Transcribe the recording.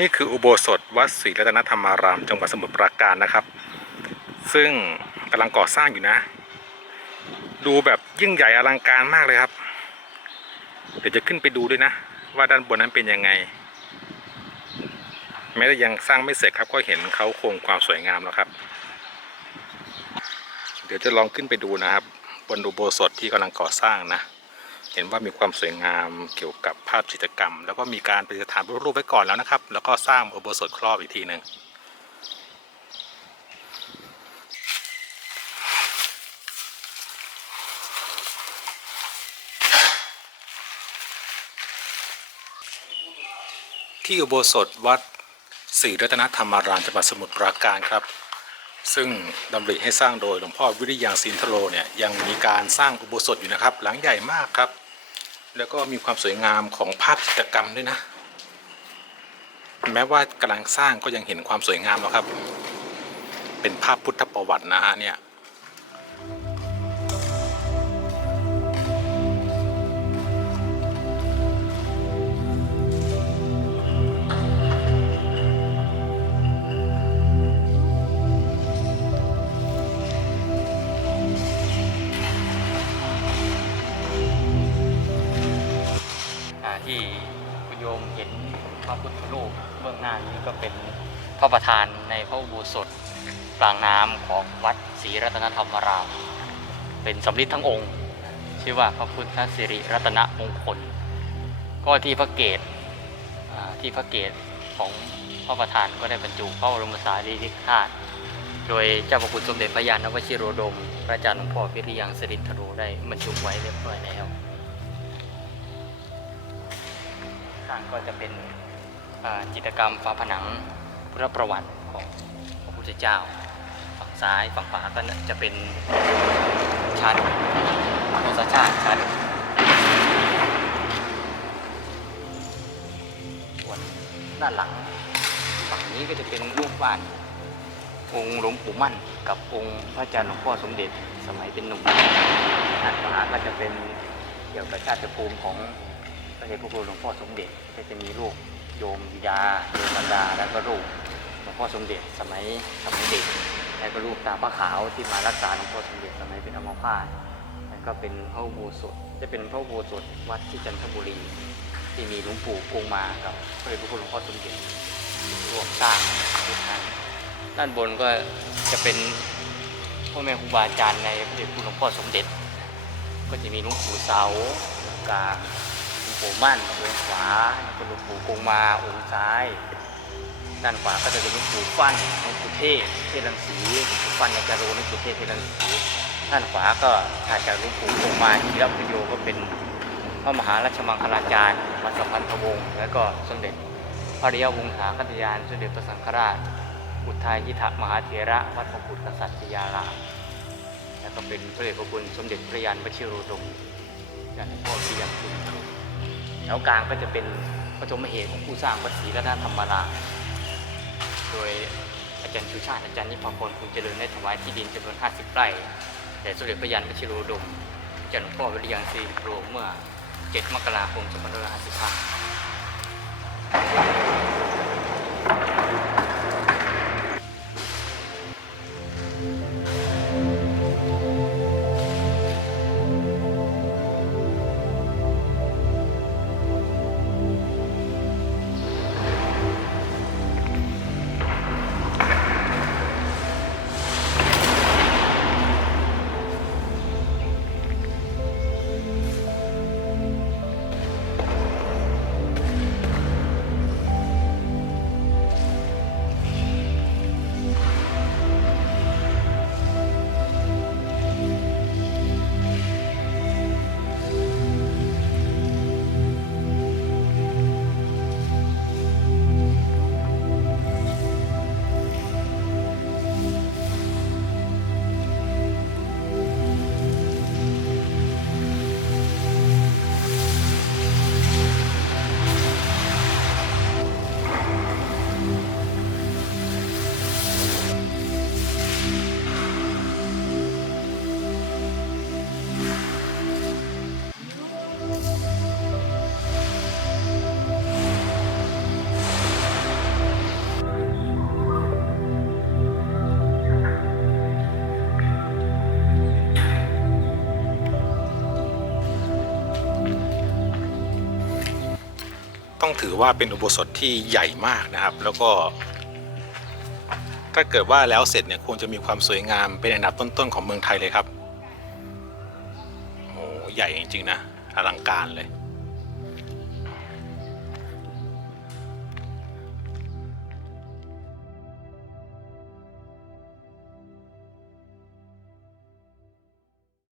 นี่คืออุโบสถวัดศรีรัตนธรรมาราม จังหวัดสมุทรปราการนะครับ ซึ่งกำลังก่อสร้างอยู่นะ ดูแบบยิ่งใหญ่อลังการมากเลยครับ เดี๋ยวจะขึ้นไปดูด้วยนะ ว่าด้านบนนั้นเป็นยังไง แม้แต่ยังสร้างไม่เสร็จครับก็เห็นเขาโครงความสวยงามแล้วครับ เดี๋ยวจะลองขึ้นไปดูนะครับ บนอุโบสถที่กำลังก่อสร้างนะ เห็นว่ามีความสวยงามเกี่ยวกับภาพจิตรกรรม แล้วก็มีการประดิษฐานรูปไว้ก่อนแล้วนะครับ แล้วก็สร้างอุโบสถครอบอีกทีหนึ่งที่อุโบสถวัดศรีรัตนธรรมารามจังหวัดสมุทรปราการครับ ซึ่งดำริให้สร้างโดยหลวงพ่อวิริยังศินทโรเนี่ยยังมีการสร้างอุโบสถอยู่นะครับ หลังใหญ่มากครับ แล้วก็มีความสวยงามของภาพจิตรกรรมด้วยนะ แม้ว่ากำลังสร้างก็ยังเห็นความสวยงามแล้วครับ เป็นภาพพุทธประวัตินะฮะเนี่ย พระพุทธรูปเบื้องหน้านี้ก็เป็นพระประธานในพระอุโบสถกลางน้ำของวัดศรีรัตนธรรมราม เป็นสำริดทั้งองค์ ชื่อว่าพระพุทธสิริรัตนมงคล ก็ที่พระเกศที่พระเกศของพระประธานก็ได้บรรจุพระบรมสารีริกธาตุโดยเจ้าพระคุณสมเด็จพระยาณวชิโรดม พระอาจารย์หลวงพ่อพิริยังสิริธโรได้บรรจุไว้เรียบร้อยแล้วข้างก็จะเป็น จิตรกรรมฝาผนังพุทธประวัติของพระพุทธเจ้า ฝั่งซ้ายฝั่งขวาก็จะเป็นชั้นโอสชาติชั้นส่วนด้านหลัง ฝั่งนี้ก็จะเป็นรูปวาดองค์หลวงปู่มั่น กับองค์พระอาจารย์หลวงพ่อสมเด็จสมัยเป็นหนุ่มด้านขวาก็จะเป็นเกี่ยวกับชาติภูมิของพระเดชพระคุณหลวงพ่อสมเด็จก็จะมีรูป โยมบิดาโยมมารดาแล้วก็รูปหลวงพ่อสมเด็จสมัยสมัยเด็กแล้วก็รูปตาพระขาวที่มารักษาหลวงพ่อสมเด็จสมัยเป็นอัมพาตแล้วก็เป็นพระโบสถจะเป็นพระโบสถวัดที่จันทบุรี ที่มีหลวงปู่กงมากับพระเดชพระคุณหลวงพ่อสมเด็จร่วมสร้างด้วยกันด้านบนก็จะเป็นพ่อแม่ครูบาอาจารย์ในพระเดชพระคุณหลวงพ่อสมเด็จ ก็จะมีหลวงปู่เสาหลวงกา ปู่มั่นองค์ขวาแล้วก็หลวงปู่กงมาองค์ซ้าย ด้านขวาก็จะเป็นหลวงปู่ฟั่นหลวงปู่เทศเทศรังสีหลวงปู่ฟั่นยาจาโรหลวงปู่เทศเทศรังสีด้านขวาก็ถัดจากหลวงปู่กงมาทีรพโยก็เป็นพระมหาราชมังคลาจารย์วัดสัมพันธวงศ์แล้วก็สมเด็จพระริยวงศาคัตยานสมเด็จพระสังฆราช อุทัยยิทธมหาเถระวัดพระพุทธกษัตริยารามแล้วก็เป็นพระเดชพระคุณสมเด็จพระยานวชิโรดมจากหลวงพ่อที่ยังคุณ แถวกลางก็จะเป็นปฐมเหตุของผู้สร้างวัดศรีรัตนธรรมารามโดยอาจารย์ชูชาติอาจารย์นิพพลคุณเจริญได้ถวายที่ดินจำนวน 50 ไร่แต่สมเด็จพระยันวชิโรดมอาจารย์หลวงพ่อวิริยังศรีโรเมื่อ 7 มกราคม 2555 ต้องถือว่าเป็นอุโบสถที่ใหญ่มากนะครับ แล้วก็ถ้าเกิดว่าแล้วเสร็จเนี่ยคงจะมีความสวยงามเป็นอันดับต้นๆของเมืองไทยเลยครับโอ้โหใหญ่จริงๆนะอลังการเลย